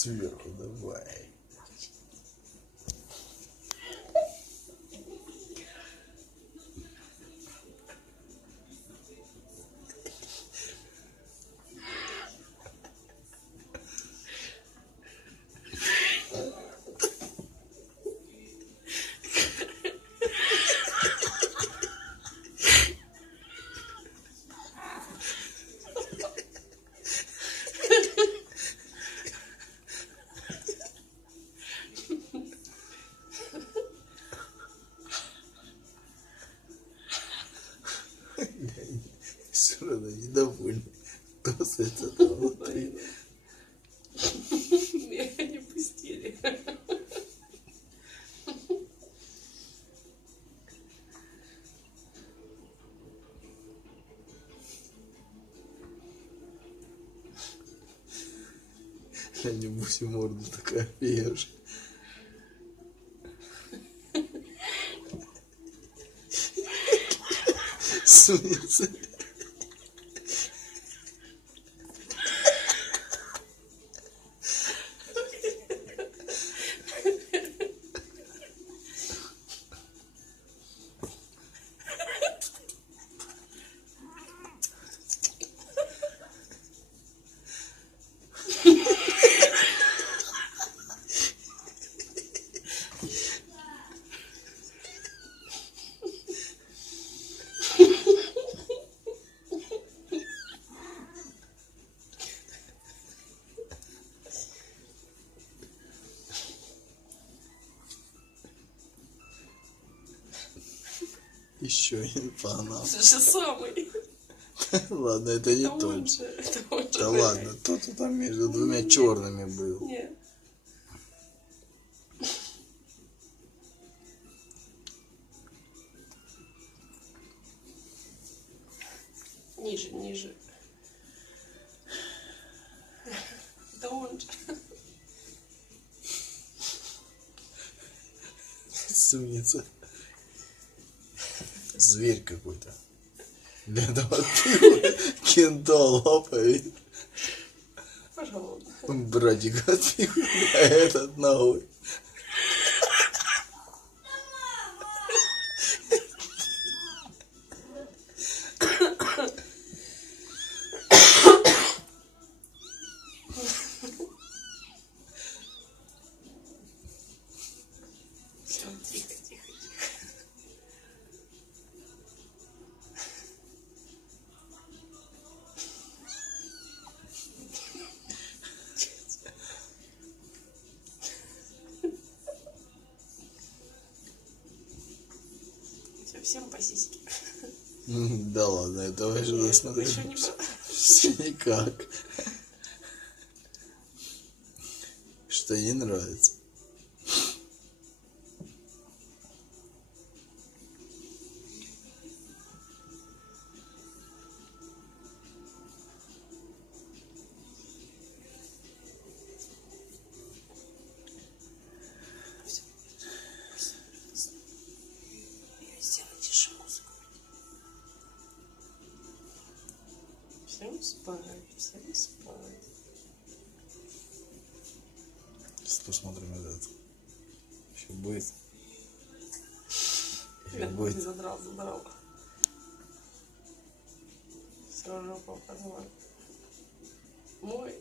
Сверху давай. Все равно недовольны. Кто с этого внутри? Меня не пустили. Я не буду морда такая пьешь. Суница. Еще один погнал. Это же самый. Ладно, это не Это тот. он же, это он же. Да ладно, тот там между двумя черными был. Нет. Ниже, ниже. Это он же. Суница. Зверь какой-то. Для этого пива кента лапает. Пожалуйста. Братик отпихивает, а этот ногой. Все, тихо, тихо, тихо. Все, всем по сиське. Да ладно, этого я же смотрю. Еще не было. Все никак. Что не нравится. Сделай тише музыку. Всем спать, всем спать. Сейчас посмотрим этот. Еще будет. Еще Нет, будет. ты задрал. Все, жопу показывай. Мой.